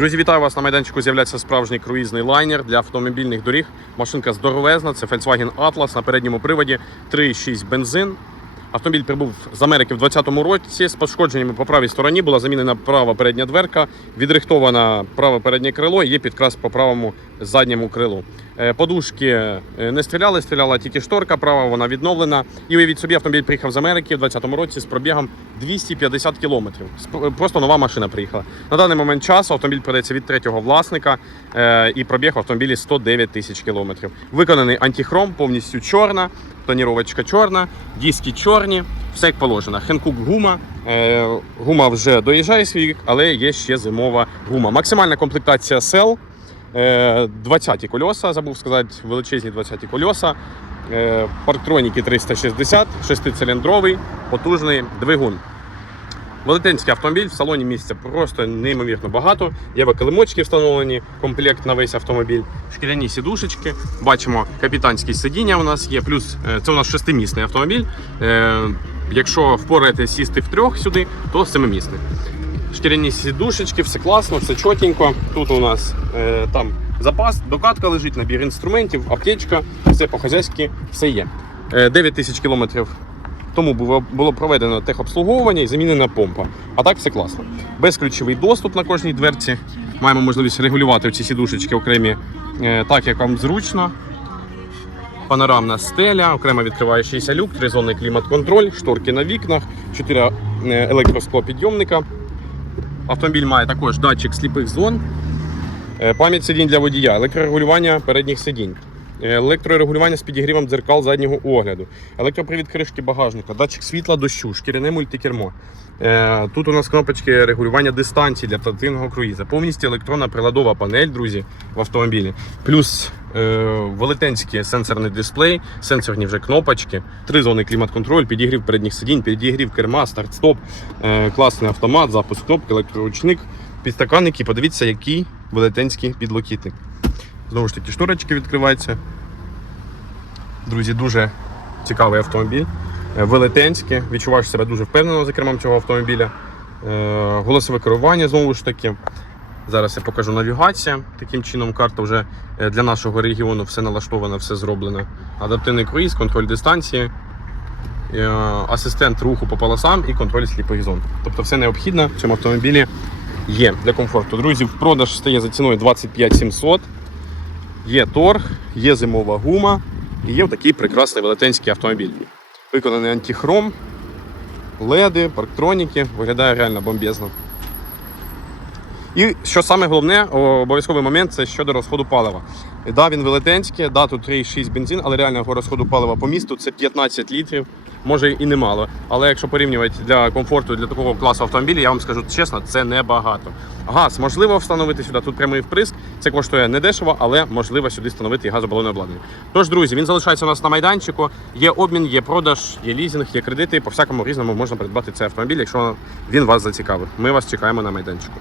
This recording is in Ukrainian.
Друзі, вітаю вас на майданчику. З'являється справжній круїзний лайнер для автомобільних доріг. Машинка здоровезна. Це Volkswagen Atlas на передньому приводі 3,6 бензин. Автомобіль прибув з Америки в 2020 році з пошкодженнями по правій стороні. Була замінена права передня дверка, відрихтована праве переднє крило. Є підкрас по правому задньому крилу. Е, Подушки е, не стріляли, стріляла тільки шторка, права вона відновлена. І уявіть собі, автомобіль приїхав з Америки в 2020 році з пробігом 250 кілометрів. Просто нова машина приїхала. На даний момент часу автомобіль продається від третього власника е, і пробіг автомобілі 109 тисяч кілометрів. Виконаний антихром, повністю чорна, тоніровочка чорна, диски чорні, все як положено. Хенкук гума. Е, гума вже доїжджає свій вік, але є ще зимова гума. Максимальна комплектація сел. 20-ті кольоса, забув сказати, величезні 20 кольоса. Е, Парктроніки 360, шестициліндровий, потужний двигун. Велетенський автомобіль, в салоні місця просто неймовірно багато. Є килимочки встановлені, комплект на весь автомобіль, шкіряні сідушечки. Бачимо, капітанські сидіння у нас є. Плюс е, це у нас шестимісний автомобіль. Е, Якщо впораєтесь сісти в трьох сюди, то семимісний. Шкіряні сідушечки, все класно, все чотенько. Тут у нас е, там запас, докатка лежить, набір інструментів, аптечка, все по-хазяйськи, все є. Е, 9 тисяч кілометрів тому було, проведено техобслуговування і замінена помпа. А так все класно. Безключовий доступ на кожній дверці. Маємо можливість регулювати ці сідушечки окремі е, так, як вам зручно. Панорамна стеля, окремо відкриваючийся люк, тризонний клімат-контроль, шторки на вікнах, 4 електросклопідйомника. Автомобіль має також датчик сліпих зон, е, пам'ять сидінь для водія, електрорегулювання передніх сидінь, е, електрорегулювання з підігрівом дзеркал заднього огляду, електропривід кришки багажника, датчик світла дощу, шкіряне мультикермо. Е, Тут у нас кнопочки регулювання дистанції для портативного круїза. Повністю електронна приладова панель, друзі, в автомобілі. Плюс е, велетенський сенсорний дисплей, сенсорні вже кнопочки, три зони клімат-контроль, підігрів передніх сидінь, підігрів керма, старт-стоп, е, класний автомат, запуск кнопки, електроручник, підстаканники. Подивіться, який велетенський підлокітник. Знову ж таки, шторочки відкриваються. Друзі, дуже цікавий автомобіль. Е, Велетенське, відчуваєш себе дуже впевнено за кермом цього автомобіля. Е, Голосове керування знову ж таки. Зараз я покажу навігація. Таким чином, карта вже е, для нашого регіону все налаштовано, все зроблено. Адаптивний круїз, контроль дистанції, асистент руху по полосам і контроль сліпих зон. Тобто все необхідне в цьому автомобілі є для комфорту. Друзі, в продаж стає за ціною 25 700. Є торг, є зимова гума і є такий прекрасний велетенський автомобіль. Виконаний антихром, леди, парктроніки, виглядає реально бомбезно. І що саме головне, обов'язковий момент це щодо розходу палива. Да, він велетенський, да, тут 3,6 бензин, але реального розходу палива по місту це 15 літрів, може і немало. Але якщо порівнювати для комфорту для такого класу автомобілів, я вам скажу чесно, це небагато. Газ можливо встановити сюди. Тут прямий вприск. Це коштує недешево, але можливо сюди встановити і газобалонне обладнання. Тож, друзі, він залишається у нас на майданчику. Є обмін, є продаж, є лізинг, є кредити. По всякому різному можна придбати цей автомобіль, якщо він вас зацікавив. Ми вас чекаємо на майданчику.